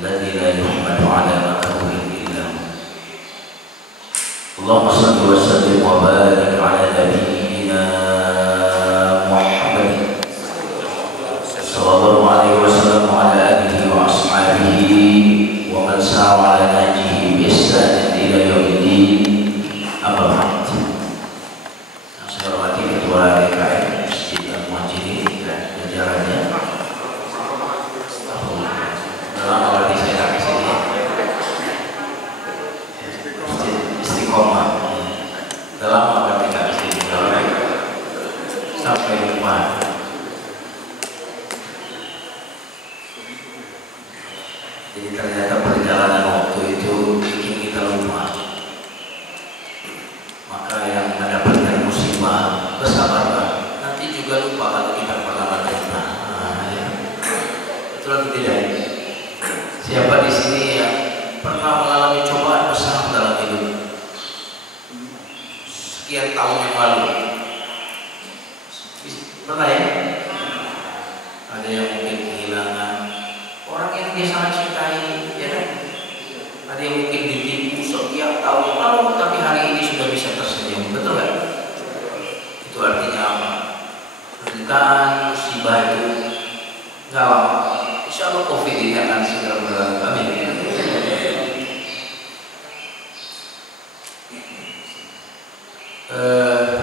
الذي لا يحمد على مكروه إلا هو. اللهم صل وسلم وبارك على نبينا محمد صلى الله عليه وسلم وعلى آله وأصحابه ومن سار على نهجه بإحسان إلى يوم الدين. أما بعد. Saya hormati Ketua DKM Masjid Al-Muhajirin dan jajarannya. Dalam awal saya tak kesini. Masjid Istiqomah. Dalam awal kita kesini sampai rumah. Jadi ternyata perjalanan waktu itu bikin kita lupa. Maka yang mendapatkan musibah bersabarlah. Nanti juga lupa kalau kita pernah menerima. Ya. Betul atau tidak? Siapa di sini yang pernah mengalami cobaan besar dalam hidup? Sekian tahun yang lalu. Pernah ya? Ada yang mungkin kehilangan orang yang dia sangat cintai, ya kan? Ada yang mungkin ditipu setiap tahun yang lalu, tapi hari ini sudah bisa tersenyum, betul kan? Itu artinya apa? Penderitaan, musibah itu nggak lama. Insya Allah COVID ini akan segera berlalu. Amin.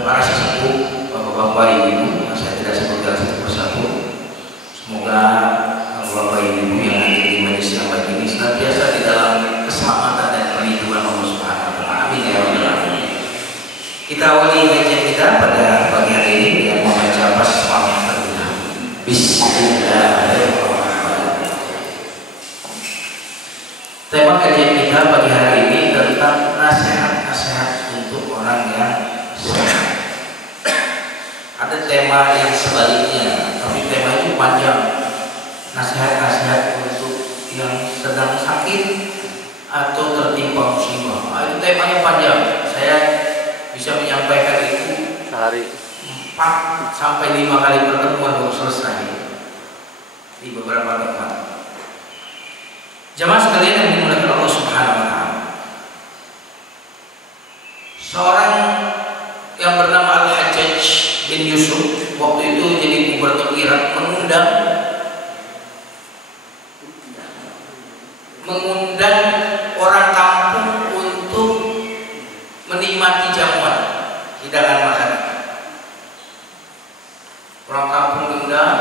Para sesepuh, bapak-bapak, ibu, yang saya tidak sebutkan satu persatu, semoga bapak ibu yang hadir di majelis yang baik ini senantiasa di dalam keselamatan dan perlindungan Allah Subhanahu wa taala. Amin ya rabbal alamin. Kita awali kajian kita pada pagi hari ini dengan membaca basmalah. Bismillahirrahmanirrahim. Tema kajian kita pagi hari ini tentang nasihat-nasihat untuk orang yang sehat. Ada tema yang sebaliknya, tapi tema itu panjang. Nasihat-nasihat untuk yang sedang sakit atau tertimpa musibah. Itu temanya panjang. Saya bisa menyampaikan itu sehari 4 sampai 5 kali pertemuan baru selesai di beberapa tempat. Jamaah sekalian yang dimuliakan Allah Subhanahu wa taala. Seorang yang bernama Al-Hajjaj bin Yusuf waktu itu jadi gubernur Irak mengundang orang kampung untuk menikmati jamuan, hidangan makanan. Orang kampung diundang,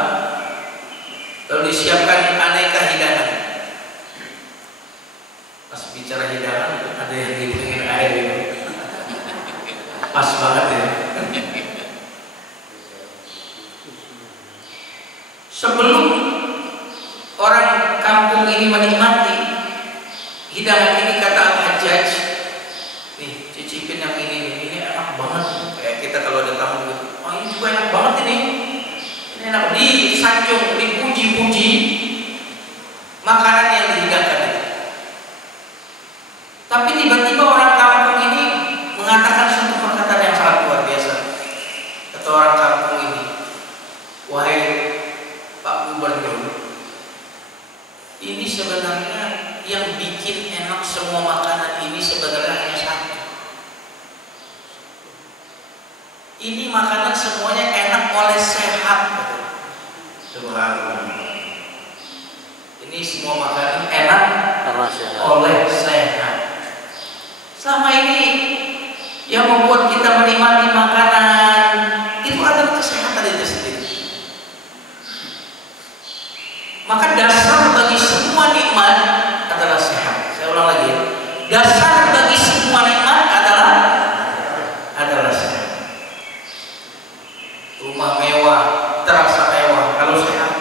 lalu disiapkan aneka hidangan. Pas bicara hidangan, ada yang ngitungin air gitu. Pas banget ya. Sebelum orang kampung ini menikmati hidangan ini, kata Al-Hajjaj, nih cicipin yang ini enak banget. Kayak kita kalau ada tamu gitu, oh ini juga enak banget ini enak, disanjung, dipuji-puji makanan yang dihidangkan itu. Tapi tiba-tiba orang kampung ini mengatakan satu perkataan yang sangat luar biasa. Kata orang kampung ini, wahai Pak Gubernur, ini sebenarnya yang bikin enak semua makanan ini sebenarnya hanya satu. Ini makanan semuanya enak oleh sehat. Subhanallah. Ini semua makanan enak oleh sehat. Selama ini yang membuat kita menikmati makanan itu adalah kesehatan itu sendiri. Maka dasar bagi semua nikmat adalah sehat. Saya ulang lagi ya. Dasar bagi semua nikmat adalah sehat. Rumah mewah, terasa mewah kalau sehat.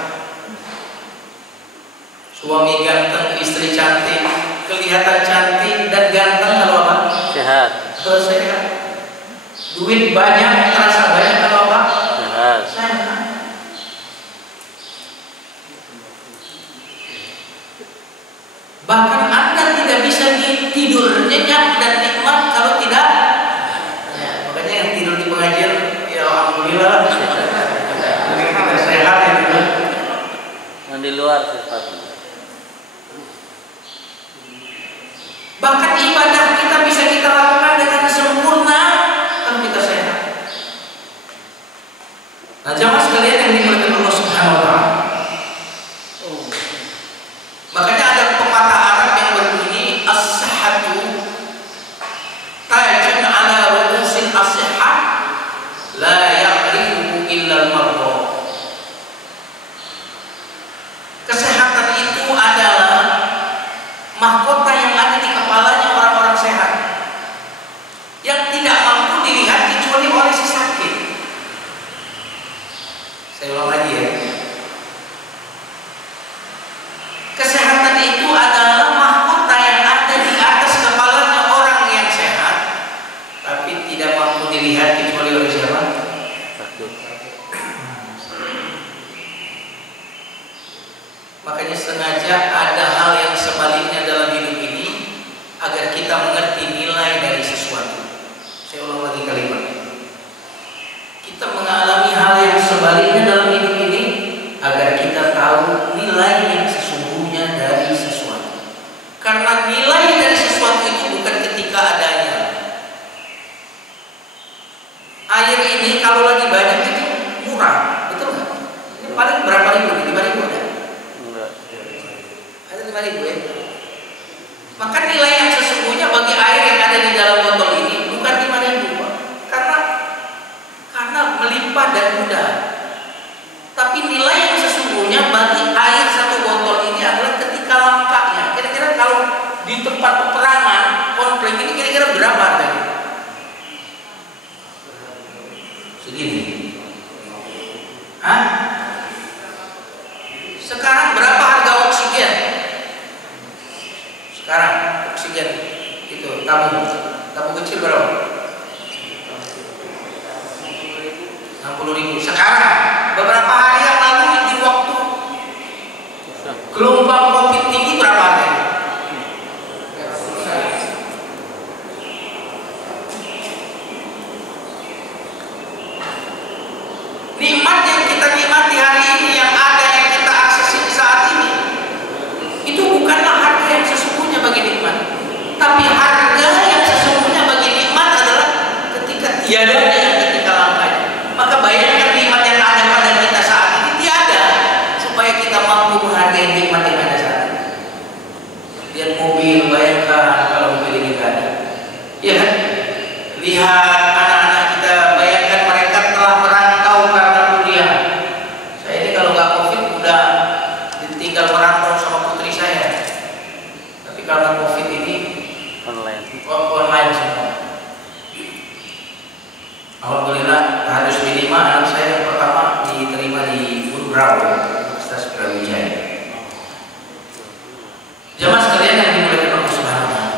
Suami ganteng, istri cantik, kelihatan cantik dan ganteng kalau apa? Sehat. Kalau sehat. Duit banyak, terasa banyak kalau apa? Sehat. Sehat. Bahkan Anda tidak bisa tidur nyenyak dan nikmat kalau tidak. Ya, makanya yang tidur di pengajian, ya alhamdulillah. Kita sehat ya. Yang di luar sehat. Maka nilai yang sesungguhnya bagi air yang ada di dalam botol ini bukan 5.000, Pak. Karena melimpah dan mudah. Tapi nilai yang sesungguhnya bagi air satu botol ini adalah ketika langkahnya. Kira-kira kalau di tempat peperangan konflik ini kira-kira berapa harganya? Segini. Hah? Sekarang berapa harga oksigen? Sekarang oksigen itu tabung kecil berapa? 60.000. Sekarang beberapa hari yang lalu di waktu gelombang COVID tinggi berapa harganya? Nikmat yang kita nikmati hari ini, yang ada yang kita aksesi saat ini, itu bukanlah harga yang sesungguhnya bagi nikmat. Tapi harga yang sesungguhnya bagi nikmat adalah ketika tiadanya yang ketika langkahnya. Maka bayangkan nikmat yang ada pada kita saat ini tiada, supaya kita mampu menghargai nikmat yang ada saat ini. Lihat mobil, bayangkan kalau mobil ini tidak ada. Iya kan? Lihat anak-anak kita, bayangkan mereka telah merantau karena kuliah. Saya ini kalau nggak COVID udah ditinggal merantau sama putri saya. Tapi karena COVID ini online semua. Alhamdulillah harus minimal anak saya yang pertama diterima di Unbrau, Universitas Brawijaya. Jamaah sekalian yang dimuliakan Allah Subhanahu wa Ta'ala.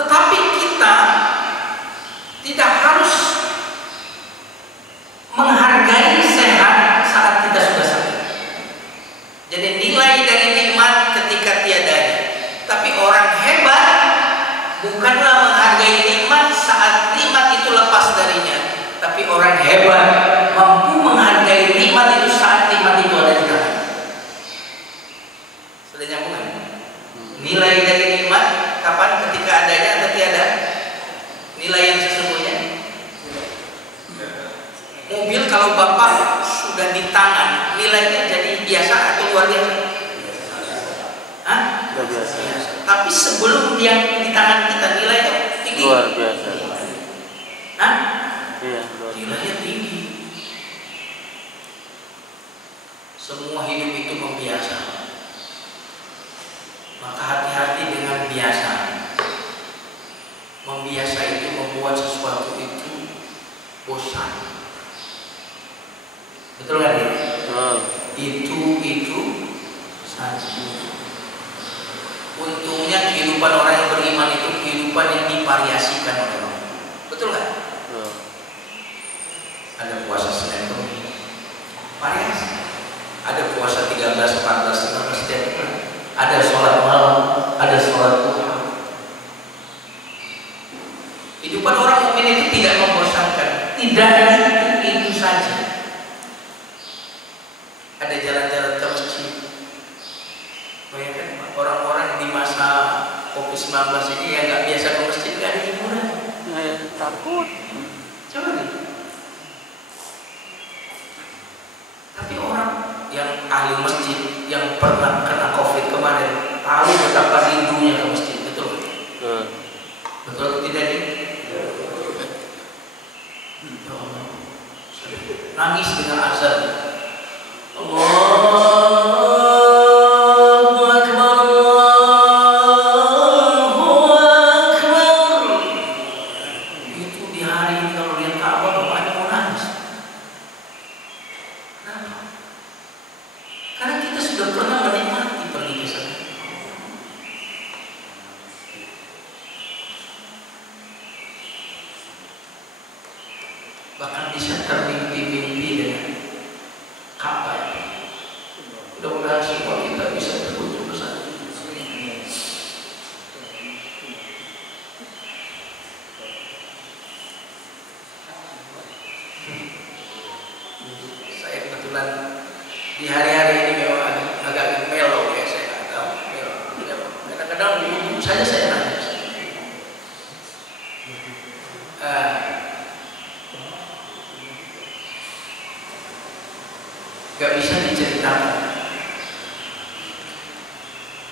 Tetapi kita tidak harus menghargai sehat saat kita sudah sakit. Jadi nilai dari nikmat ketika tiadanya. Tapi orang hebat bukanlah menghargai nikmat saat nikmat itu lepas darinya. Tapi orang hebat mampu menghargai nikmat itu saat nikmat itu ada di tangan. Sudah nyambung kan? Nilai dari nikmat kapan? Ketika adanya atau tiada? Nilai yang sesungguhnya. Mobil kalau bapak sudah di tangan, nilainya jadi biasa atau luar biasa? Hah? Biasa. Tapi sebelum dia di tangan kita, nilainya tinggi. Luar biasa. Hah? Iya, nilainya tinggi. Semua hidup itu membiasa. Maka hati-hati dengan biasa. Membiasa itu membuat sesuatu itu bosan. Betul kan? Itu saja. Untungnya kehidupan orang yang beriman itu kehidupan yang divariasikan oleh Allah. Betul kan? Ada puasa Senin Kemis, variasi. Ada puasa 13, 14, 15 setiap bulan. Ada sholat malam, ada sholat duha. Kehidupan orang mukmin itu tidak membosankan. Tidak itu saja. Ada jalan-jalan ke masjid. Bayangkan orang-orang di masa COVID-19 ini yang nggak biasa ke masjid, nggak ada hiburan. Takut. Coba nih. Tapi orang yang ahli masjid yang pernah kena COVID kemarin tahu betapa rindunya ke masjid, betul? Betul atau tidak nih? Nangis dengan azan. Allahu Akbar, Allahu Akbar. Itu di hari ini kalau lihat Ka'bah bapaknya mau nangis. Kenapa? Karena kita sudah pernah menikmati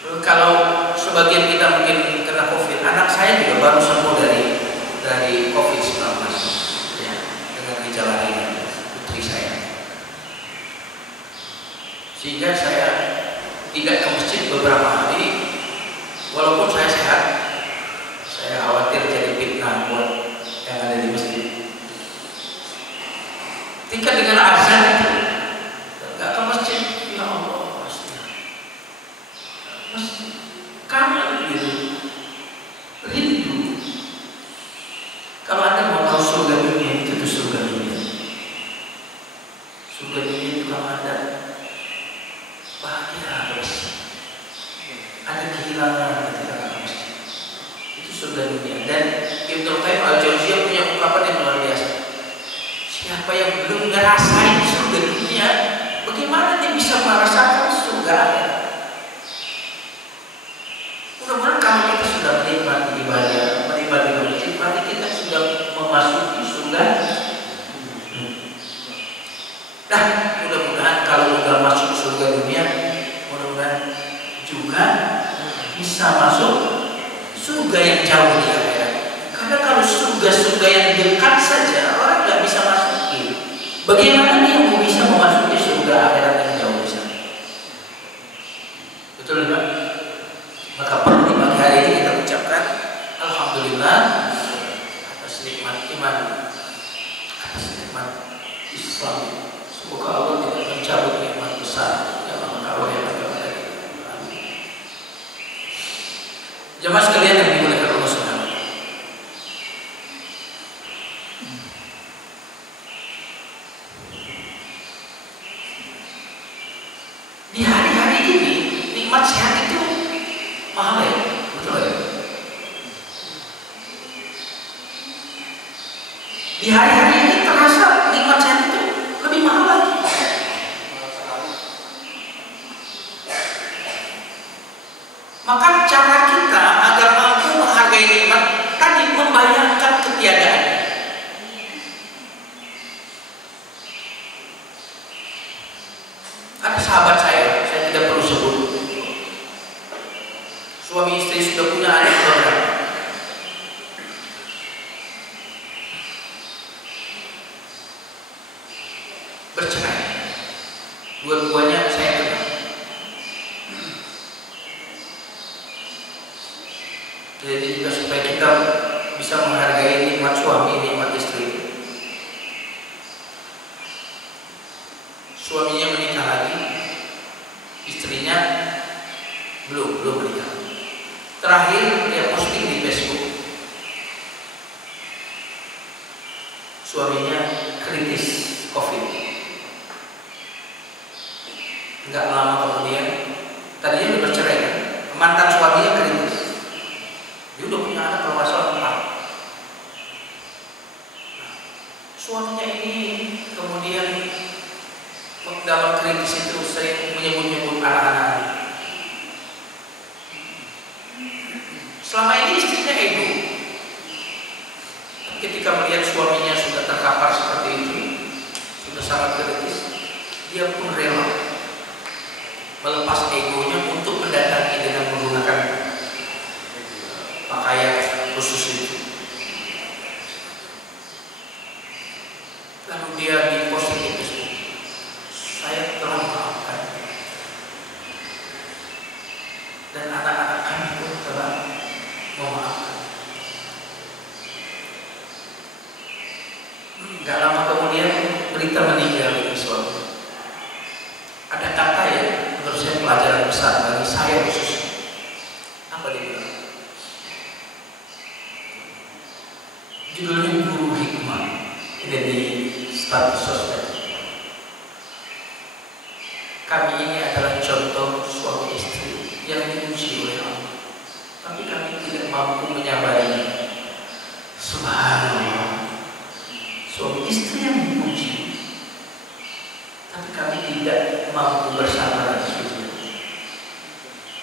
Kalau sebagian kita mungkin kena COVID, anak saya juga baru sembuh dari COVID-19 ya, dengan gejala ringan, putri saya. Sehingga saya tidak ke masjid beberapa hari, walaupun saya sehat. Saya khawatir jadi fitnah buat yang ada di masjid. Tingkat dengan azan itu nggak ke masjid, ya Allah pasti masjid kangen gitu, rindu. Kalau Anda mau tahu surga dunia, itu tuh surga dunia. Surga dunia itu kalau ada bahagia terus, ada kehilangan ketika nggak ke masjid, itu surga dunia. Dan Ibnu Qayyim al-Jauziyah punya ungkapan yang luar biasa. Siapa yang belum ngerasain surga dunia, bagaimana dia bisa merasakan surga akhirat? Mudah-mudahan kalau kita sudah menikmati ibadah, menikmati masjid, berarti kita sudah memasuki surga. Nah, mudah-mudahan kalau sudah masuk surga dunia, mudah-mudahan juga bisa masuk surga yang jauh di akhirat. Karena kalau surga-surga yang dekat saja orang nggak bisa masuki, bagaimana dia mau bisa memasuki surga akhirat yang jauh di sana? Betul Pak? Maka perlu di pagi hari ini kita ucapkan alhamdulillah atas nikmat iman, atas nikmat Islam. Semoga Allah tidak mencabut nikmat besar yang Allah yang ada. Jemaah sekalian yang dimuliakan Allah Subhanahu wa taala. Di hari-hari ini nikmat sehat itu mahal ya, betul ya? Di hari-hari ini terasa nikmat sehat itu lebih mahal lagi. Maka cara kita agar mampu menghargai nikmat tadi membayangkan ketiadaan. Ada sahabat saya tidak perlu sebut. Suami istri sudah punya anak beberapa. Bercerai. Dua-duanya saya kenal. Jadi juga supaya kita bisa menghargai nikmat suami, nikmat istri. Suaminya menikah lagi, istrinya belum menikah. Terakhir dia posting di Facebook, suaminya kritis COVID. Enggak lama kemudian, tadinya udah bercerai kan, mantan suaminya kritis. Dia udah punya anak kalau nggak salah 4. Suaminya ini kemudian dalam kritis itu sering menyebut-nyebut anak-anak. Selama ini istrinya ego. Ketika melihat suaminya sudah terkapar seperti itu, sudah sangat kritis, dia pun rela melepas egonya untuk mendatangi dengan menggunakan pakaian khusus itu. Lalu dia di posting di Facebook, saya telah memaafkan dan anak-anak kami pun telah memaafkan. Gak lama kemudian berita meninggal dari suami. Ada kata ya menurut saya pelajaran besar bagi saya khusus. Apa dia bilang? Judulnya Guru Hikmah. Ini di status sosmed. Kami ini adalah contoh suami istri yang diuji oleh Allah, tapi kami tidak mampu menyabarinya. Subhanallah, suami istri yang diuji, tapi kami tidak mampu bersabar atas itu.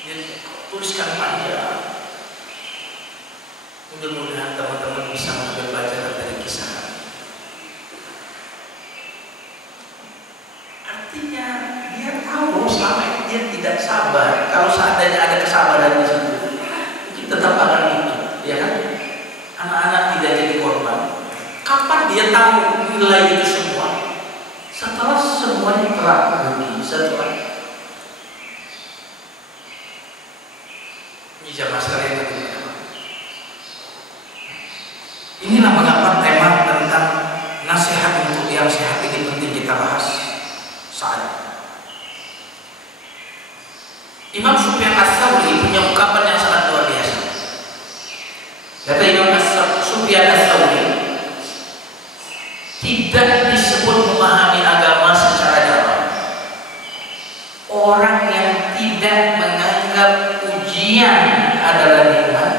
Dia tuliskan panjang. Mudah-mudahan teman-teman bisa mengambil pelajaran dari kisah. Artinya dia tahu selama ini dia tidak sabar. Kalau seandainya ada kesalahan tahu nilai itu semua setelah semuanya telah pergi, setelah ini jamaah sekalian. Inilah mengapa tema tentang nasihat untuk yang sehat ini penting kita bahas saat ini. Imam Sufyan Ats-Tsauri punya ungkapan yang sangat luar biasa. Kata Imam Sufyan Ats-Tsauri, tidak disebut memahami agama secara dalam orang yang tidak menganggap ujian adalah nikmat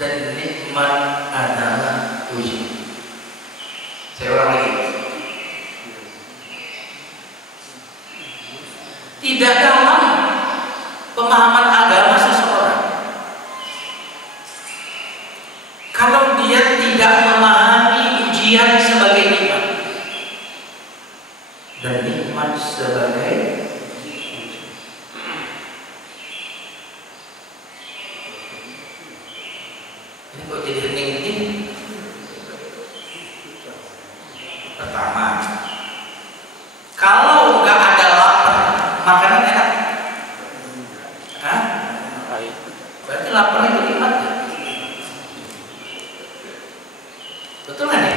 dan nikmat adalah ujian. Saya ulang lagi. Tidak dalam pemahaman agama seseorang kalau dia tidak memahami ujian sebagai nikmat dan nikmat sebagai ini kok jadi hening ini. Pertama, kalau nggak ada lapar, makanan enak. Hah? Berarti lapar itu nikmat ya? Betul nggak nih?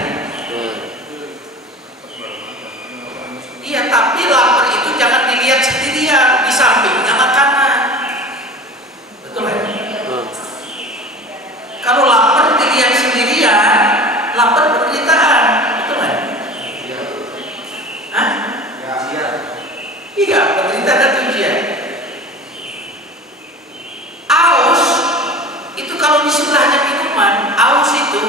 Iya, tapi lapar itu jangan dilihat sendirian, di sampingnya makanan. Betul nggak? Kalau lapar dilihat sendirian, lapar penderitaan. Betul nggak? Hah? Iya, penderitaan dan ujian. Aus itu kalau di sebelahnya minuman, aus itu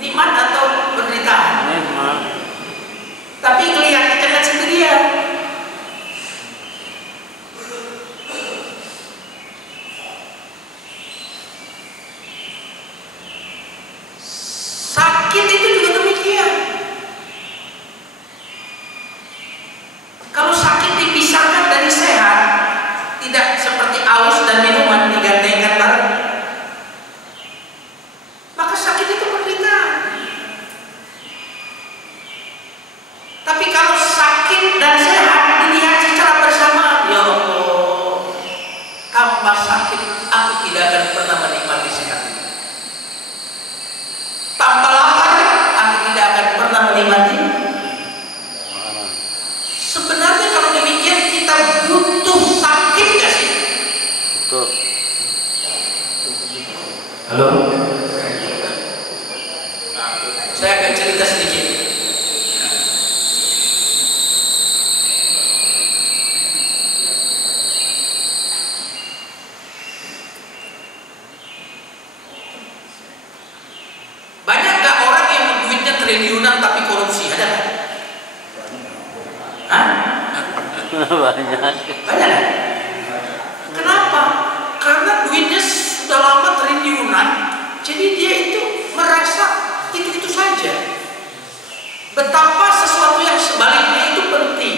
nikmat atau penderitaan? Nikmat. Tapi ngelihatnya jangan sendirian. Sakit itu juga demikian. Kalau sakit dipisahkan dari sehat, tidak seperti aus dan minuman digandengkan bareng, maka sakit itu penderitaan. Tapi kalau sakit dan sehat dilihat secara bersamaan, ya Allah, tanpa sakit aku tidak akan pernah menikmati sehat. Tanpa lapar aku tidak akan pernah menikmati. Sebenarnya kalau demikian kita butuh sakit gak sih? Betul. Halo? Saya akan cerita sedikit. Banyak gak orang yang duitnya triliunan tapi korupsi? Ada gak? Hah? Banyak. Banyak. Kenapa? Karena duitnya sudah lama triliunan, jadi dia itu merasa itu saja. Betapa sesuatu yang sebaliknya itu penting.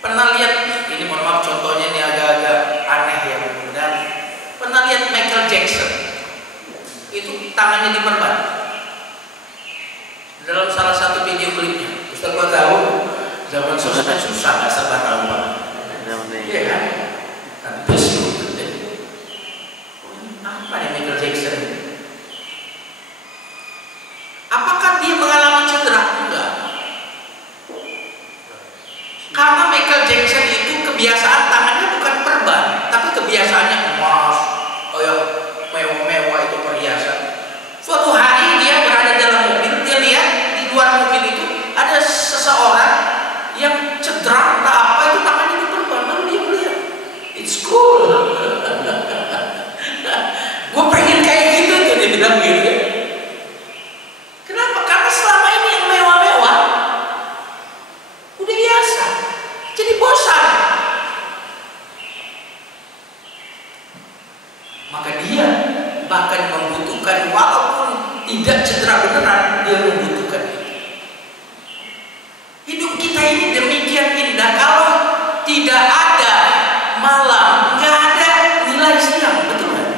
Pernah lihat ini, mohon maaf contohnya ini agak-agak aneh ya, mudah-mudahan. Pernah lihat Michael Jackson? Itu tangannya diperban. Dalam salah satu video klipnya, Ustaz gua tahu zaman sosmed susah, nggak sabar tahu Pak. Iya kan? Terus apa nih Michael Jackson? Apakah dia mengalami cedera? Enggak. Karena Michael Jackson itu kebiasaan tangannya bukan perban, tapi kebiasaannya emas, kayak mewah-mewah itu perhiasan. Suatu hari dia berada dalam mobil, dia lihat di luar mobil itu ada seseorang yang cedera, entah apa itu tangannya diperban, lalu dia melihat, it's cool. Gue pengen kayak gitu tuh, dia bilang gitu. Kenapa? Karena selama ini yang mewah-mewah udah biasa, jadi bosan. Maka dia bahkan membutuhkan, walaupun tidak cedera beneran, dia membutuhkan itu. Hidup kita ini demikian indah. Kalau tidak ada malam, nggak ada nilai siang, betul kan?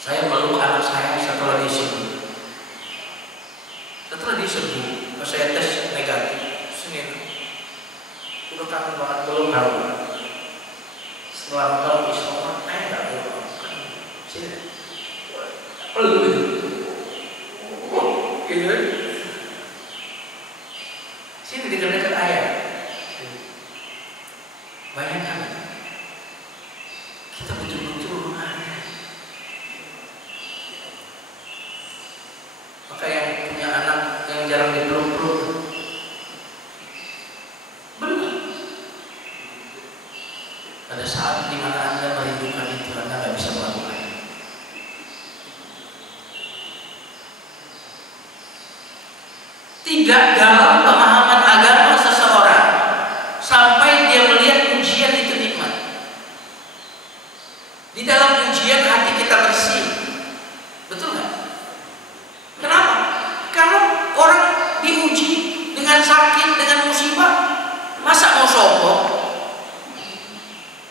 Saya meluk anak saya setelah disembuh. Setelah disembuh, pas saya tes negatif, Senin. Udah kangen banget, belum tahu. Setelah tahu Islam, nggak tahu. Sini, peluk gitu. Gitu. Sini dekat-dekat ayah. Bayangkan, kita betul-betul ada. Maka yang punya anak yang jarang dipeluk-peluk, benar. Ada saat di mana Anda merindukan itu, Anda nggak bisa melakukan. Tidak dalam pemahaman agama seseorang sampai dia melihat ujian itu nikmat. Di dalam ujian hati kita bersih, betul nggak? Kenapa? Karena orang diuji dengan sakit, dengan musibah, masa mau sombong?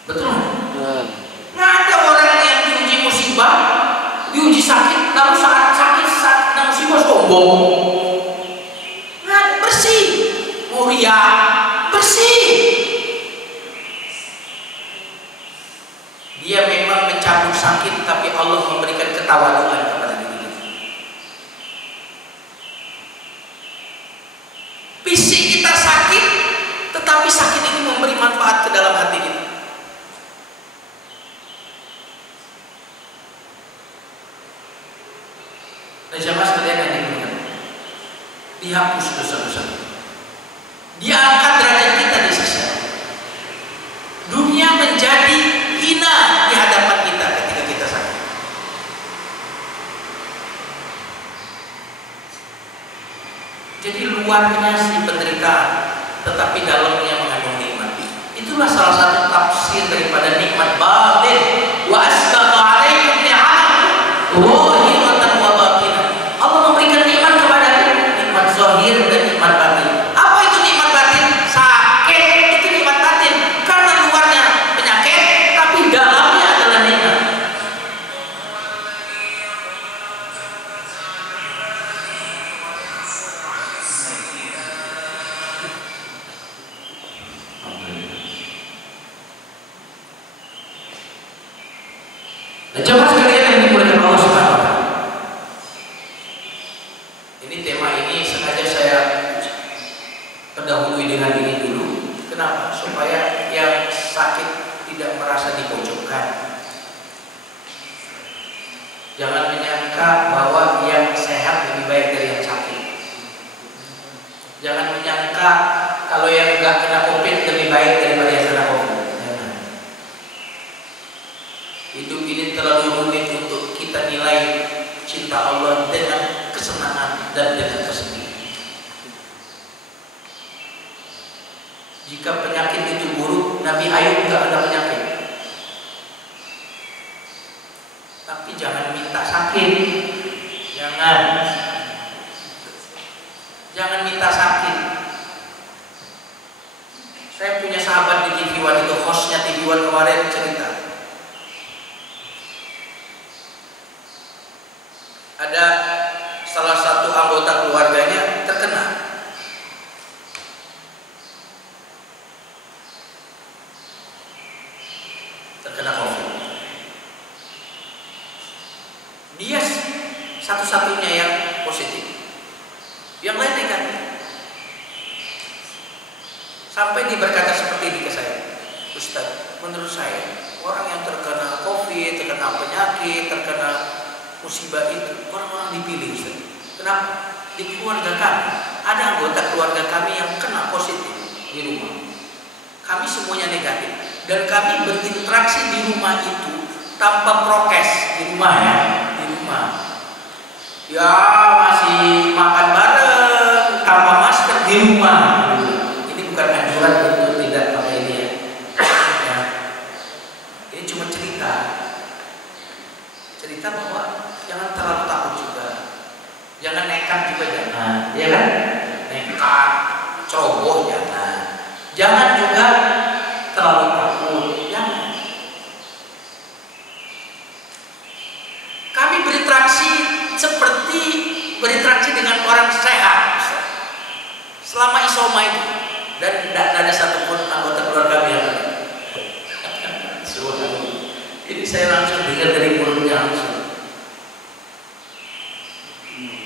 Betul nggak? Nggak ada orang yang diuji musibah, diuji sakit, lalu saat sakit, saat musibah sombong. Nggak, bersih, mulia, bersih. Dia memang mencabut sakit, tapi Allah memberikan ketawaduan kepada diri kita. Fisik kita sakit, tetapi sakit ini memberi manfaat ke dalam hati kita. Nah, jamaah sekalian yang dimuliakan, dihapus dosa-dosa. Dia angkat derajat kita di sisi Allah. Dunia menjadi hina di hadapan kita ketika kita sakit. Jadi luarnya si penderitaan, tetapi dalamnya mengandung nikmat. Itulah salah satu tafsir daripada nikmat batin. Wa asbagha 'alaikum ni'amahu zahiratan wa batinah. Allah memberikan nikmat kepada nikmat zahir dan nikmat batin. Apa itu nikmat batin? Sakit itu nikmat batin. Karena luarnya penyakit, tapi dalamnya adalah nikmat. Nah, jemaah sekalian yang dimuliakan Allah Subhanahu wa taala. Ini tema ini sengaja saya pendahului dengan ini dulu. Kenapa? Supaya yang sakit tidak merasa dipojokkan. Jangan menyangka bahwa yang sehat lebih baik dari yang sakit. Jangan menyangka kalau yang enggak kena COVID lebih baik daripada yang kena COVID. Jangan. Hidup ini terlalu rumit untuk kita nilai cinta Allah dengan kesenangan dan dengan kesedihan. Jika penyakit itu buruk, Nabi Ayub enggak ada penyakit. Tapi jangan minta sakit. Jangan minta sakit. Saya punya sahabat di TV One, itu hostnya TV One kemarin cerita. Ada salah satu anggota keluarganya terkena. Terkena COVID. Dia satu-satunya yang positif. Yang lain negatif. Sampai dia berkata seperti ini ke saya, Ustaz, menurut saya orang yang terkena COVID, terkena penyakit, terkena musibah itu orang-orang dipilih, Ustaz. Kenapa? Di keluarga kami ada anggota keluarga kami yang kena positif di rumah. Kami semuanya negatif dan kami berinteraksi di rumah itu tanpa prokes di rumah ya, di rumah. Ya masih makan bareng tanpa masker di rumah. Ini bukan anjuran untuk tidak pakai ini ya. Ya. Ini cuma cerita bahwa jangan terlalu takut juga, jangan nekat juga jangan, ya kan? Nekat, ceroboh jangan juga terlalu takut, jangan. selama isoma itu, dan tidak ada satupun anggota keluarga yang ada. Jadi saya langsung dengar dari mulutnya langsung.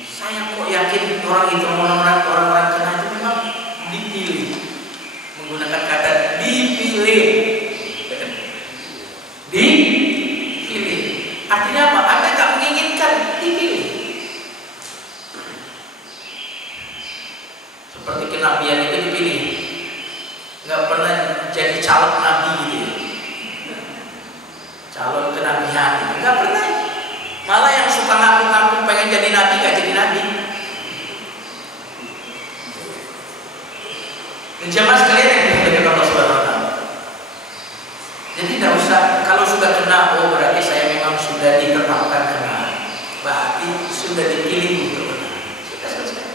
Saya kok yakin orang itu orang-orang kena itu memang dipilih, menggunakan kata dipilih. Dipilih artinya apa? Anda tak menginginkan, dipilih. Seperti kenabian itu dipilih, nggak pernah jadi calon nabi gitu, calon kenabian nggak pernah. Malah yang suka ngaku-ngaku pengen jadi nabi nggak jadi nabi. Jamaah sekalian yang dimuliakan Allah Subhanahu wa Ta'ala. Jadi tidak usah, kalau sudah kena, oh berarti saya memang sudah ditetapkan kena, berarti sudah dipilih untuk kena. Sudah selesai.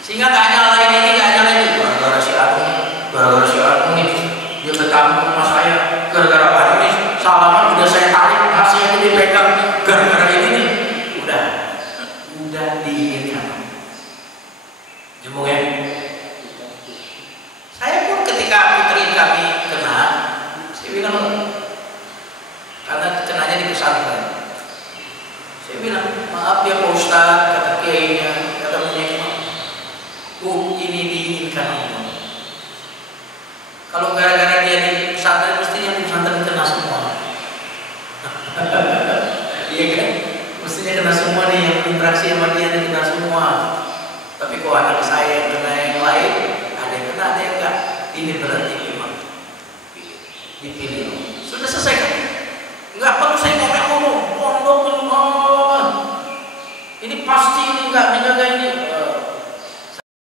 Sehingga gak hanya lain ini, gak hanya lain itu. Gara-gara si Agung ini, dia ketemu sama saya. Gara-gara apa ini? Salaman udah saya tarik, hasilnya dipegang. Gara-gara ini nih, udah diinginkan. Nyambung ya? Saya pun ketika putri kami kena, saya bilang, karena kenanya di pesantren, saya bilang, maaf ya Pak Ustadz, kata kiainya, kata menyanyi, ini diinginkan Allah. Kalau gara-gara dia di pesantren, mestinya di pesantren kena semua. Iya kan? Mestinya kena semua nih, yang berinteraksi sama dia kena semua. Tapi kok anak saya yang kena yang lain, ada yang kena, ada yang enggak. Ini berarti memang dipilih. Sudah selesai kan? Enggak perlu saya ngomong. Ini pasti ini enggak menjaga ini.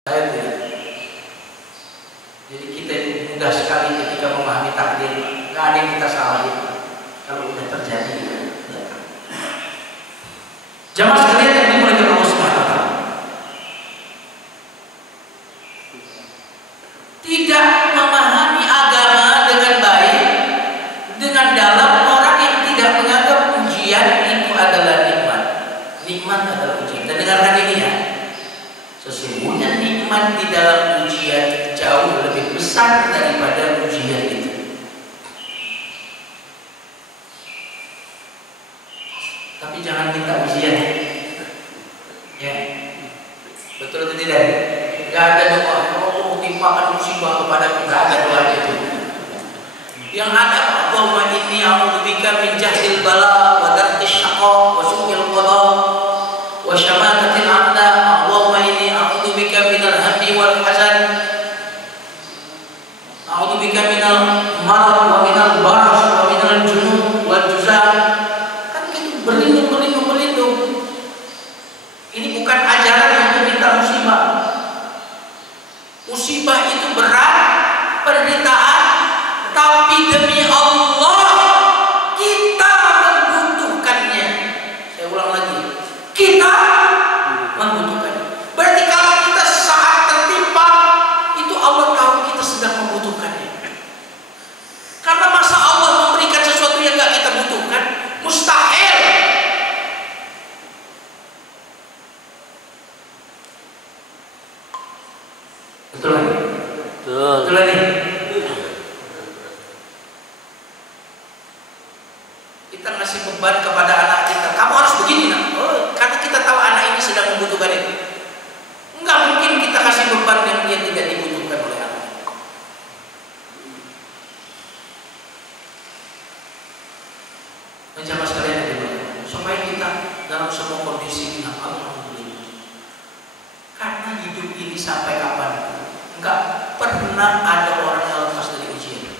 Saya tidak. Jadi kita ini mudah sekali ketika memahami takdir. Enggak ada yang kita salahin. Kalau udah terjadi. Jamaah sekalian yang dimuliakan Allah Subhanahu wa Ta'ala. Tidak memahami agama dengan baik, dengan dalam, orang yang tidak menganggap ujian itu adalah nikmat. Nikmat adalah ujian. Dan dengarkan ini ya, sesungguhnya nikmat di dalam ujian jauh lebih besar daripada ujian itu. Tapi jangan minta ujian ya. Betul atau tidak? Gak ada doa, oh timpakan musibah kepada, gak ada doa itu. Yang ada, Allahumma inni a'udzubika min jahdil bala wa dartis syaqa wa su'il qada wa syamatatil a'da. Allahumma inni a'udzubika minal hammi wal hazan, a'udzubika minal marad wa minal baras wa minal junun wal juzam. Kan gitu, berlindung. Ini bukan ajaran untuk minta musibah. Musibah itu berat, penderitaan, tapi demi Allah kita membutuhkannya. Saya ulang lagi, kita membutuhkannya. Berarti kalau kita saat tertimpa, itu Allah tahu kita sedang membutuhkannya. Karena masa Allah memberikan sesuatu yang gak kita butuhkan, mustahil. Betul nih. Kita ngasih beban kepada anak kita, kamu harus begini nak. Oh, karena kita tahu anak ini sedang membutuhkan itu. Enggak mungkin kita kasih beban yang dia tidak dibutuhkan oleh anak. Menjawab sekalian supaya kita dalam semua kondisi ini alhamdulillah. Karena hidup ini sampai kapan? Enggak pernah ada orang yang lepas dari ujian.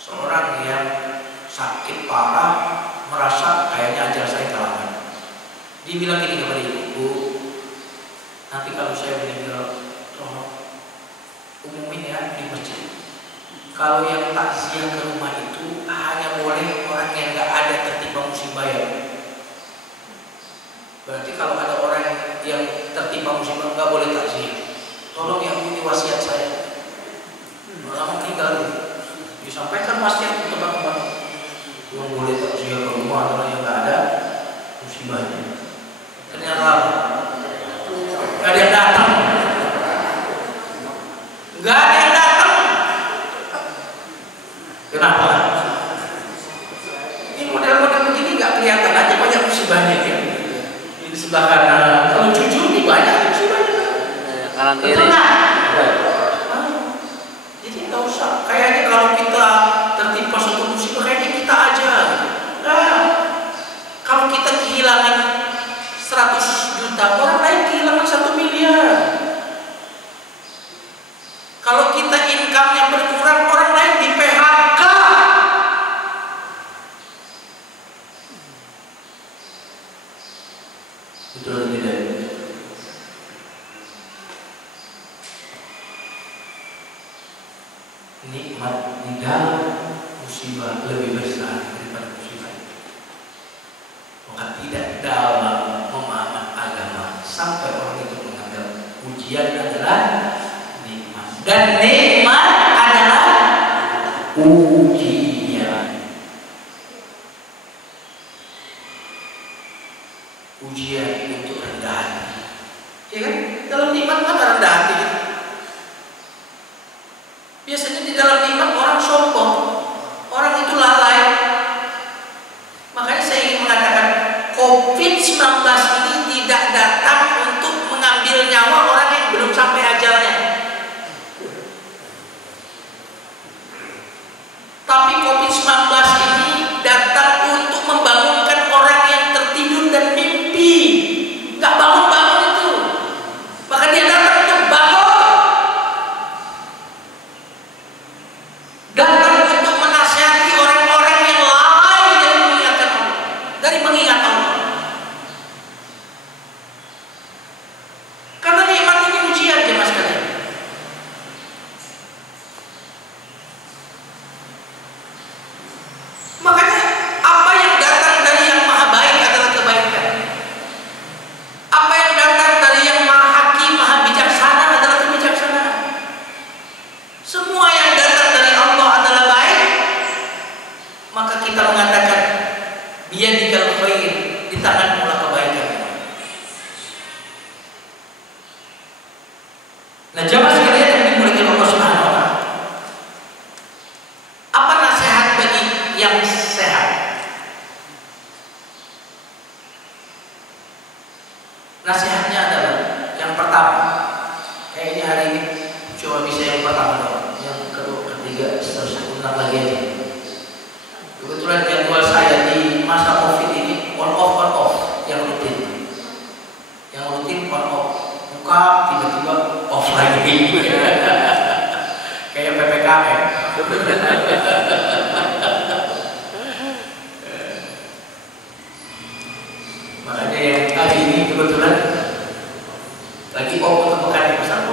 Seorang yang sakit parah merasa kayaknya ajar saya kalah. Dia bilang gini kepada ibu, nanti kalau saya meninggal, tolong umumin ya di masjid. Kalau yang takziah ke rumah itu hanya boleh orang yang nggak ada tertimpa musibah ya. Berarti kalau ada orang yang tertimpa musibah nggak boleh takziah. Tolong yang ini wasiat saya. Orang meninggal disampaikan wasiat untuk teman-teman. Yang boleh takziah ke rumah adalah yang nggak ada musibahnya. Ternyata Kenapa? Ini model-model begini nggak kelihatan aja banyak musibahnya ya. Di sebelah kanan, kalau jujur nih banyak musibahnya. Kanan kiri. Jadi nggak usah. Kayaknya kalau kita tertimpa suatu musibah, kayaknya kita aja. Nah, kalau kita kehilangan 100 juta, orang lain kehilangan 1 miliar. Kalau kita income-nya berkurang, orang lain di PHK. Betul tidak? Nikmat di dalam musibah lebih besar daripada musibah. Maka tidak dalam pemahaman agama sampai orang itu menganggap ujian adalah nikmat, dan nikmat adalah ujian. Ujian untuk rendah hati, ya kan? Dalam nikmat kan rendah hati. Biasanya di dalam nikmat orang sombong, orang itu lalai. Makanya saya ingin mengatakan COVID-19 ini tidak datang untuk mengambil nyawa orang yang belum sampai ajalnya. Tapi COVID-19 ini datang untuk membangunkan orang yang tertidur dan mimpi. Gak bangun-bangun itu. Maka dia datang untuk bangun. Datang untuk menasihati orang-orang yang lalai dari mengingatkan Allah, dari mengingat Allah. Karena nikmat ini ujian, jemaah sekalian. Makanya apa yang datang dari yang maha baik adalah kebaikan. Apa yang datang dari yang maha hakim, maha bijaksana adalah kebijaksanaan. Semua yang datang dari Allah adalah baik. Maka kita mengatakan biyadikal khair, di tanganmu lah kebaikan. Nah, jamaah sekalian yang dimuliakan Allah Subhanahu wa taala, apa nasihat bagi yang sehat? Nasihatnya adalah yang pertama, kayaknya hari ini coba bisa yang pertama dong, yang kedua, ketiga, seterusnya, ulang lagi aja. Kebetulan jadwal saya di masa COVID ini on off, yang rutin on off, buka tiba-tiba off lagi. Kayak PPKM. Makanya yang hari ini kebetulan lagi untuk pekan besar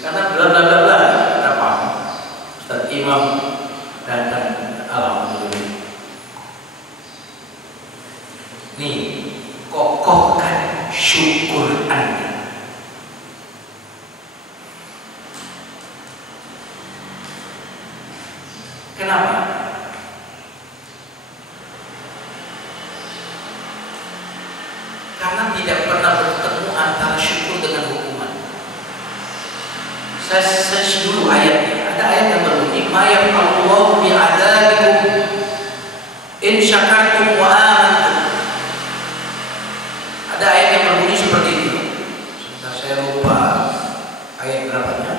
karena bla bla bla bla, kita paham. Ustaz Imam datang, alhamdulillah. Nih, kokohkan syukur Anda. Kenapa? Karena tidak pernah bertemu antara syukur dengan hukuman. Saya search dulu ayatnya. Ada ayat yang berbunyi, "Ma yaf'alullahu bi'adzabikum in syakartum wa amantum." Ada ayat yang berbunyi seperti itu. Sebentar, saya lupa ayat berapanya.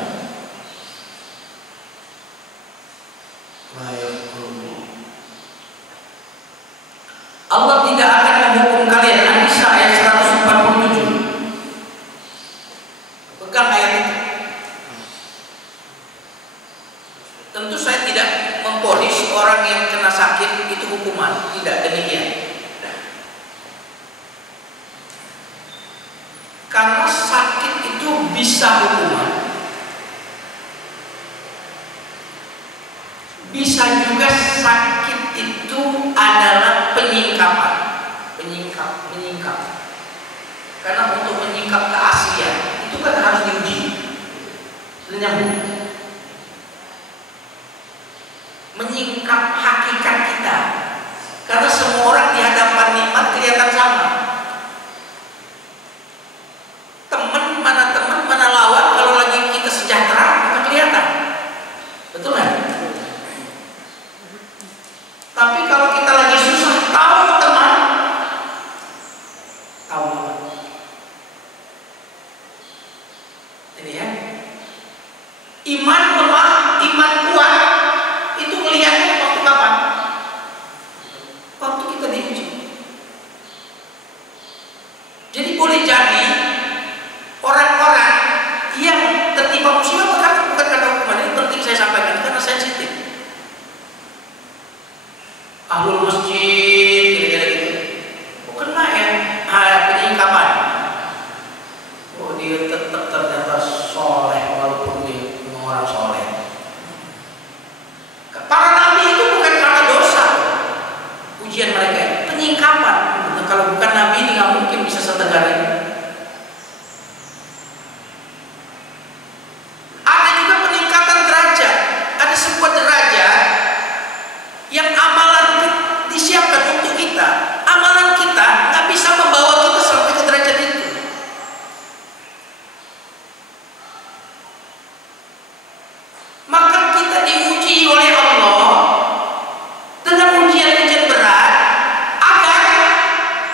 Allah tidak akan menghukum kalian. An-Nisa ayat 147. Pegang ayat itu. Tentu saya tidak memponis orang yang kena sakit itu hukuman, tidak demikian. Karena sakit itu bisa hukuman, bisa juga sakit itu adalah penyingkapan, menyingkap. Karena untuk menyingkap keaslian itu kan harus diuji. Menyambung, menyingkap hakikat kita. Karena semua orang di hadapan nikmat kelihatan sama. Teman mana lawan, kalau lagi kita sejahtera maka kelihatan. Betul kan? ahlul masjid, kira-kira gitu. Oh, kena ya, penyingkapan. Oh, dia tetap ternyata soleh walaupun dia orang soleh. Para nabi itu bukan karena dosa ujian mereka, penyingkapan. Kalau bukan nabi ini nggak mungkin bisa setegar ini. Ada juga peningkatan derajat. Ada sebuah derajat yang amalan disiapkan untuk kita. Amalan kita nggak bisa membawa kita sampai ke derajat itu. Maka kita diuji oleh Allah dengan ujian-ujian berat agar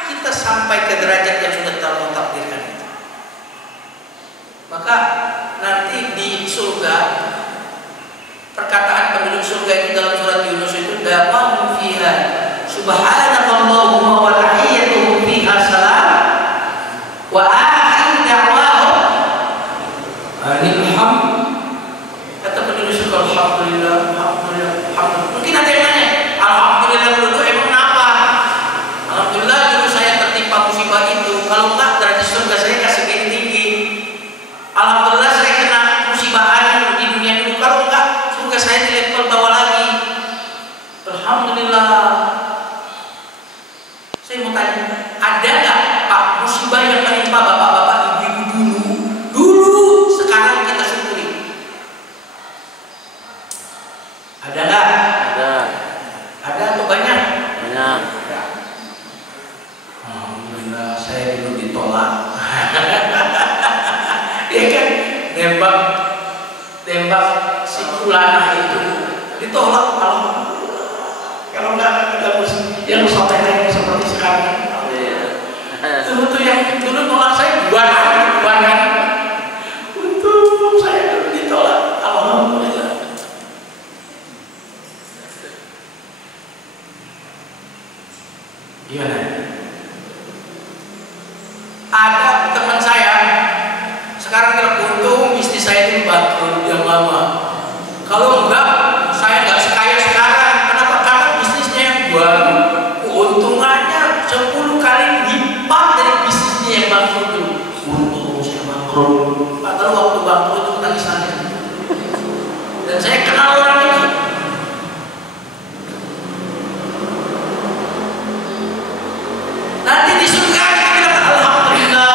kita sampai ke derajat yang sudah Allah takdirkan itu. Maka nanti di surga, perkataan penduduk surga itu dalam surat Yunus itu dawam fiha subhanakallahumma wa tahiyyatuhum fiha salam wa akhiru da'wahum alhamdulillah. Kata penduduk surga alhamdulillah, alhamdulillah, alhamdulillah. Mungkin ada yang nanya, alhamdulillah dulu emang kenapa? Alhamdulillah dulu saya tertimpa musibah itu. Kalau enggak derajat surga saya kasih tinggi. Alhamdulillah saya kena musibahan di dunia dulu. Kalau enggak surga saya di level bawah lagi. Alhamdulillah. Saya mau tanya, ada nggak Pak musibah yang menimpa bapak-bapak ibu-ibu dulu sekarang kita syukuri? Ada nggak? Ada. Ada atau banyak? Banyak. Alhamdulillah saya dulu ditolak. Ya kan, tembak si fulana itu ditolak. Kalau nggak ada yang soleh seperti sekarang. Dulu tuh yang dulu nolak saya banyak. Untung saya dulu ditolak. Alhamdulillah. Gimana? Ada teman saya sekarang kalau untung istri saya itu bangkrut yang lama. Kalau enggak saya nggak sekaya sekarang. Kenapa? Karena bisnisnya yang baru, keuntungannya 10 kali lipat dari bisnisnya yang bangkrut dulu. Untung saya bangkrut. Padahal waktu bangkrut itu tangisannya. Dan saya kenal orang itu. Nanti di surga kita bilang alhamdulillah.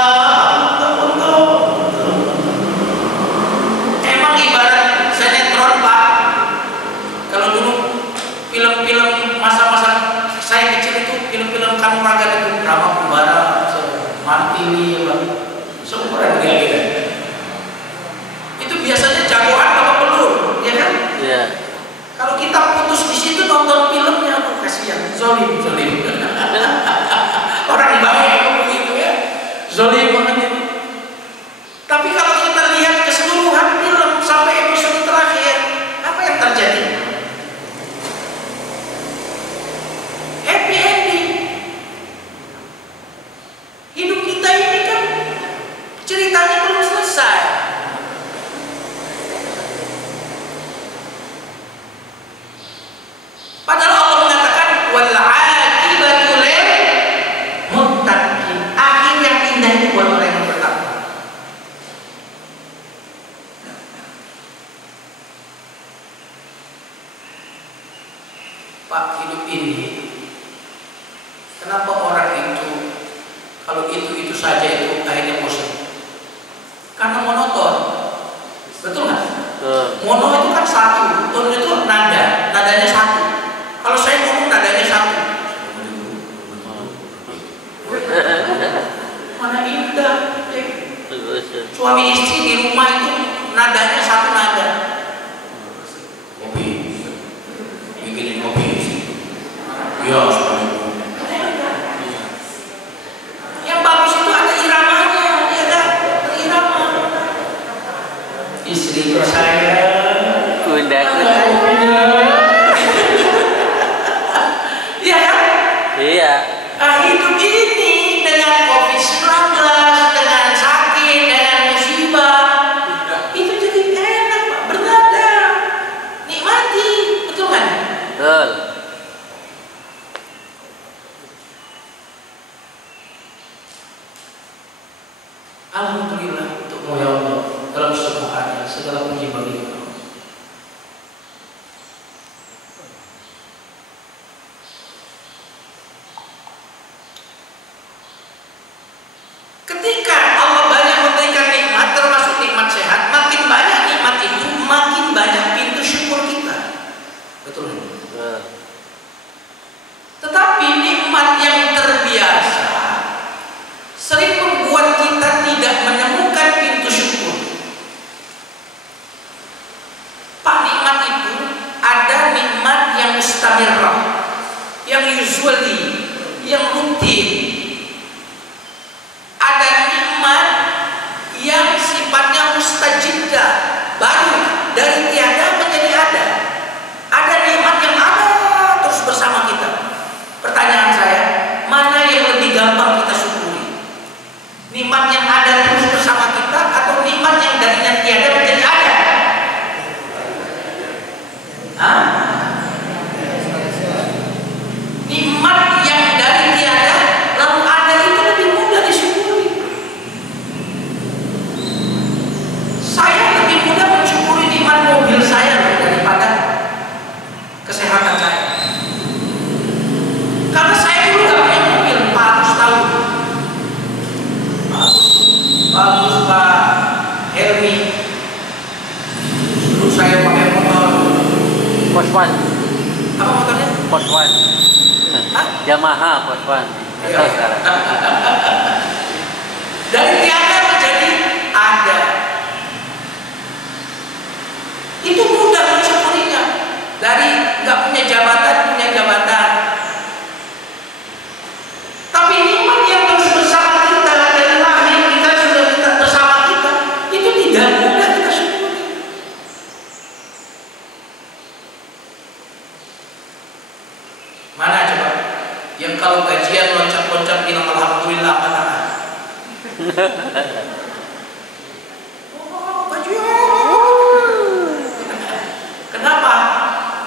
Emang ibarat sinetron Pak. Kalau dulu film-film masa-masa saya kecil itu film-film Kanuragan itu drama Kumbara, Mantili, seumuran dia. Itu biasanya jagoan apa pelur, ya kan? Iya. Kalau kita putus di situ nonton filmnya, aku kasihan, zolim. Orang baik begitu ya, zolim banget. Tapi kalau kita lihat keseluruhan film sampai episode terakhir, apa yang terjadi? Happy ending. Hidup kita ini kan ceritanya belum selesai. Padahal Allah mengatakan wal 'aqibatu lil muttaqin. Akhir yang indah itu buat orang yang bertakwa. Pak, hidup ini kenapa orang itu kalau itu saja itu akhirnya bosan? Karena monoton. Betul nggak? Mono itu kan satu, ton itu nadanya satu. Kalau saya ngomong nadanya satu. Mana indah. Suami istri di rumah itu nadanya satu nada. Kopi. Bikinin kopi. Ya, yang bagus itu ada iramanya, ya kan? Irama. Istri saya Kundaku. Iya kan? Iya. Hidup ini dengan COVID-19, dengan sakit, dengan musibah, itu jadi enak Pak, benar. Ketika Allah banyak memberikan nikmat, termasuk nikmat sehat, makin banyak nikmat itu, makin banyak pintu syukur kita. Betul. Tetapi nikmat yang terbiasa sering membuat kita tidak menemukan pintu syukur. Pak, nikmat itu ada nikmat yang mustamirrah, yang usually, yang rutin. Ada nikmat yang sifatnya mustajiddah, baru dari tiada menjadi ada. Ada nikmat yang ada terus bersama kita. Pertanyaan saya, mana yang lebih gampang kita syukuri? Nikmat yang ada terus bersama kita atau nikmat yang darinya tiada menjadi ada? Hah? Nikmat yang dari tiada lalu ada itu lebih mudah disyukuri. Saya lebih mudah mensyukuri nikmat mobil saya daripada kesehatan saya. Karena saya dulu gak punya mobil, Pak harus tahu. Bagus Pak Helmi. Dulu saya pakai motor Poswan. apa motornya? Poswan. Yamaha Poswan. Iya. Tahu sekarang. Dari tiada menjadi ada. Itu mudah mensyukurinya. Dari nggak punya jabatan, punya jabatan. Tapi nikmat yang terus bersama kita dari lahir kita sudah kita bersama kita, itu tidak mudah kita syukuri. Mana coba? Yang kalau gajian loncat-loncat bilang alhamdulillah apa tangan? Oh, gajian. Kenapa?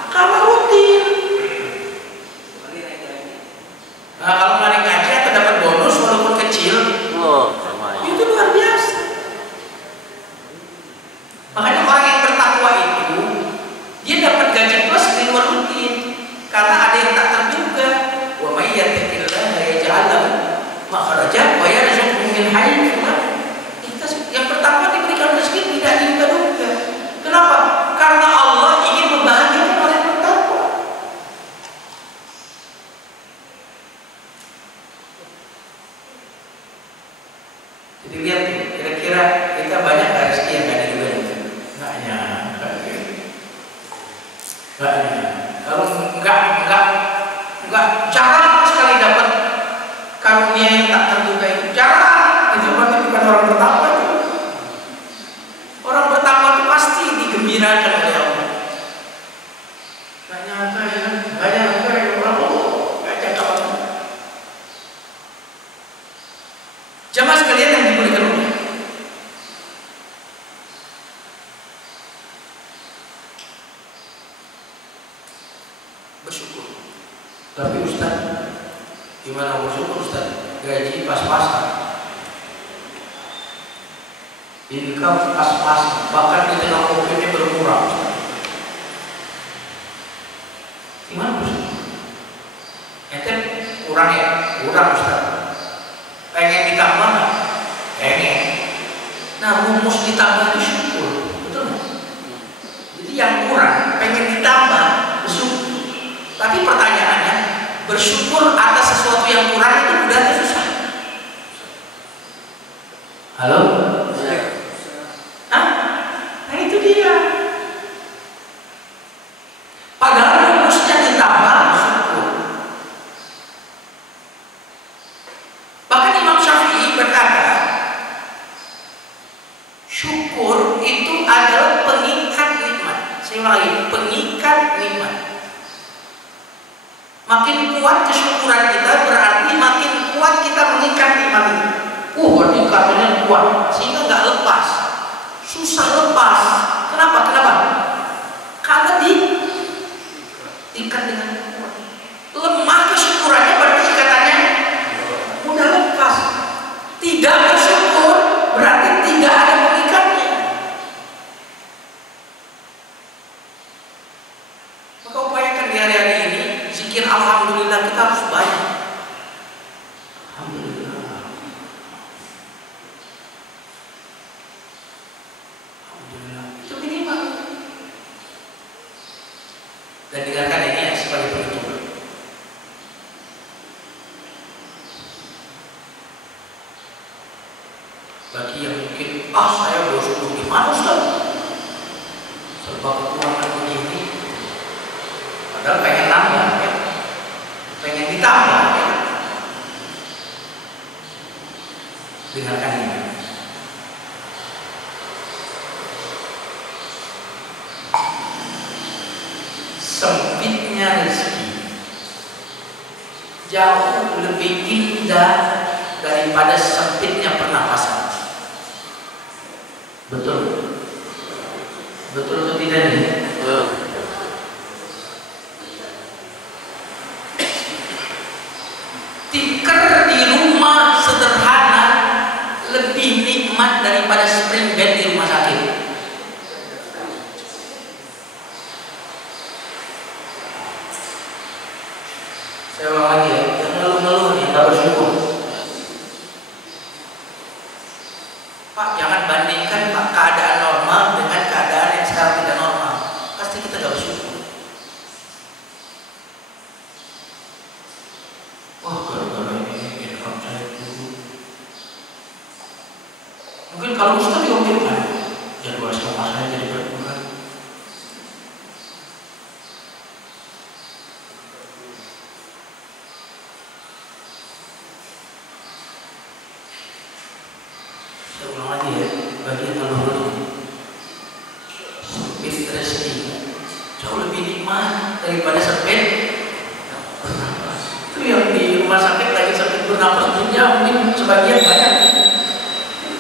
Karena rutin. Nah, kalau narik gaji atau dapat bonus walaupun kecil, Sama aja. itu luar biasa. Makanya orang yang bertakwa itu dia dapat gaji plus di luar rutin, karena ada yang tak terduga. Wa may yattaqillaha yaj'al lahu makhrajan wa yarzuqhu min haitsu la yahtasib. Yang bertakwa diberikan rezeki tidak diduga-duga. Kenapa? Karena Allah ingin membahagiakan orang yang bertakwa. Jadi lihat nih, kira-kira kita banyak gak rezeki yang gak diduga-duga? Nggak nyangka gitu. Nggak nyangka. Kalau enggak jarang sekali dapat karunia yang tak terduga itu. Jarang. Itu berarti bukan orang bertakwa itu. Orang bertakwa itu pasti digembirakan oleh Allah. Nggak nyangka ya, nggak nyangka ya orang nggak nyangka banget. Jamaah sekalian yang dimuliakan Allah. Bersyukur. Tapi Ustaz, gimana bersyukur Ustaz? Gaji pas-pasan, income pas-pasan, bahkan di tengah COVID ini berkurang. Gimana bersyukur? Ente kurang ya? Kurang Ustaz. Pengen ditambah nggak? Pengen. Nah, rumus ditambah itu syukur, betul nggak? Jadi yang kurang pengen ditambah bersyukur. Tapi pertanyaannya, bersyukur atas sesuatu yang kurang itu mudah atau susah? Halo? Hah? Nah itu dia. Padahal rumusnya ditambah bersyukur. Bahkan Imam Syafi'i berkata, syukur itu adalah pengikat nikmat. Saya ulangi, pengikat nikmat. Makin kuat kesyukuran kita berarti makin kuat kita mengikat nikmat itu. Berarti ikatnya kuat sehingga nggak lepas, susah lepas. Kenapa? Karena diikat dengan kuat. Lemah kesyukurannya berarti ikatannya mudah lepas. Tidak bersyukur berarti tidak ada pengikatnya. Maka upayakan di hari-hari ini zikir alhamdulillah kita harus banyak. Alhamdulillah. Bagi yang mungkin, saya baru syukur gimana Ustaz? Sebab keuangan begini, padahal pengen nambah ya, pengen ditambah ya. Dengarkan ini. Sempitnya rezeki jauh lebih indah daripada sempitnya pernapasan. Betul? Betul atau tidak nih? Betul. Tikar di rumah sederhana lebih nikmat daripada spring bed di rumah sakit. Saya ulang lagi ya, yang ngeluh-ngeluh nih, nggak bersyukur. Pak, jangan bandingkan Pak keadaan normal dengan keadaan yang sekarang tidak normal. Pasti kita nggak bersyukur. Wah, gara-gara ini income saya dulu. Mungkin kalau Ustaz diomongkan, jadwal sama saya jadi berkurang. Saya ulang lagi ya, bagi yang ngeluh-ngeluh, sempit rezeki jauh lebih nikmat daripada sempit bernapas. Itu yang di rumah sakit lagi sempit bernapas dunia mungkin sebagian banyak.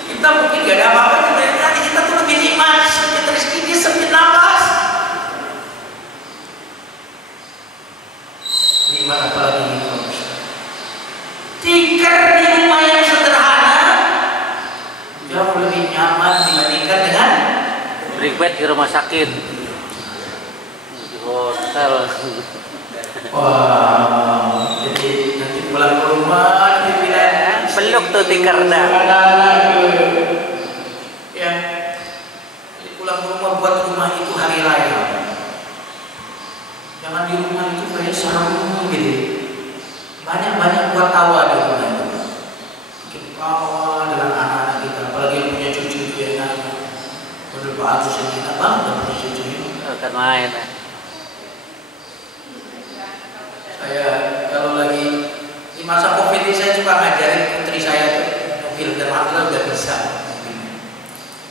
Kita mungkin gak ada apa-apa, tapi kita tuh lebih nikmat sempit rezeki, dia sempit napas. Nikmat apa lagi ini? Tikar di rumah yang sederhana jauh lebih nyaman dibandingkan dengan Bed di rumah sakit, di hotel. wah, jadi nanti pulang ke rumah dibilang Peluk tuh tikar dah. Ya, jadi pulang ke rumah buat rumah itu hari raya. Jangan di rumah itu kayak sarung gitu. Banyak-banyak buat tawa di rumah itu. Bikin tawa dengan anak-anak kita, apalagi yang punya cucu itu yang nanya. Menurut Pak Agus yang kita bangga punya cucu ini. Akan main. Saya kalau lagi di masa COVID ini saya suka ngajarin putri saya tuh mobil, dan alhamdulillah udah bisa.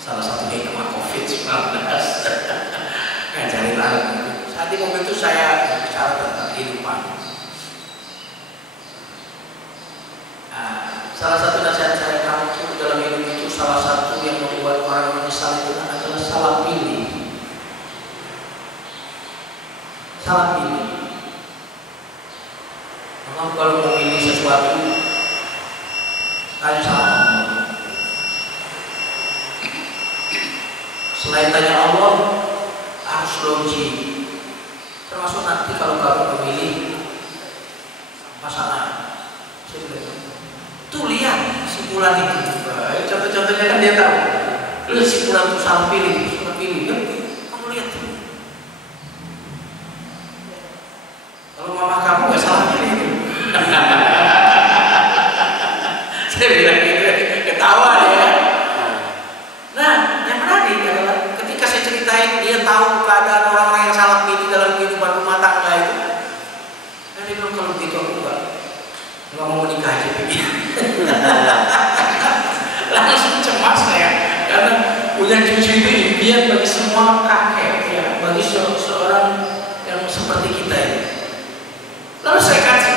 Salah satu hikmah COVID-19 ngajarin anak. Saat di mobil itu saya bicara tentang kehidupan. Nah, salah satu nasihat saya kamu itu dalam hidup itu, salah satu yang membuat orang menyesal itu adalah salah pilih. Salah pilih. Memang kalau mau pilih sesuatu, tanya sama Allah. Selain tanya Allah, harus logik. Termasuk nanti kalau kamu memilih pasangan, tuh lihat simpulan itu. Contoh-contohnya kan dia tahu. Lihat simpulan itu salah pilih, ya. Kamu lihat tuh. Kalau mama kamu nggak salah pilih itu. Saya bilang gitu, ketawa dia. Nah, yang menarik adalah ketika saya ceritain dia tahu keadaan orang-orang yang salah pilih dalam kehidupan rumah tangga itu. Dan dia bilang kalau begitu aku nggak mau menikah aja. Langsung cemas saya, karena punya cucu itu impian bagi semua kakek, ya, bagi seorang yang seperti kita ini. Lalu saya kasih,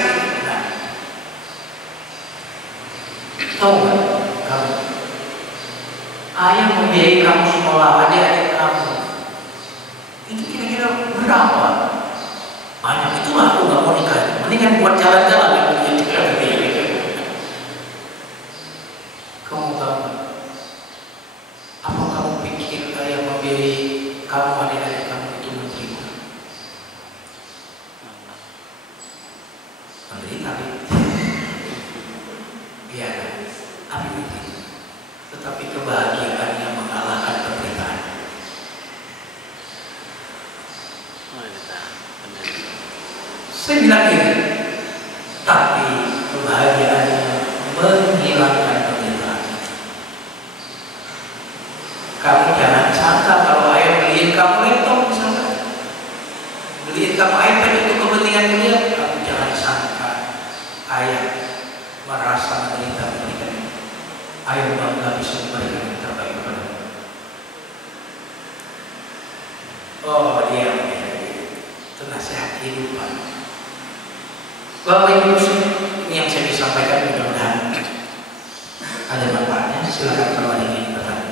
tahu nggak kamu? Ayah membiayai kamu sekolah, adik-adik kamu. Itu kira-kira berapa? Banyak. Itulah aku nggak mau nikah. Mendingan buat jalan-jalan yang punya nikah. Kamu tahu nggak? Apa kamu pikir ayah membiayai kamu, adik-adik kamu itu menerima? Menderita, iya, tapi begitu. Tetapi kebahagiaannya mengalahkan penderitaan. Saya bilang ini, tapi kebahagiaannya menghilangkan penderitaan. nasihat kehidupan. Bapak Ibu, ini yang saya bisa sampaikan, mudah-mudahan ada manfaatnya. Silakan kalau ada yang ingin bertanya.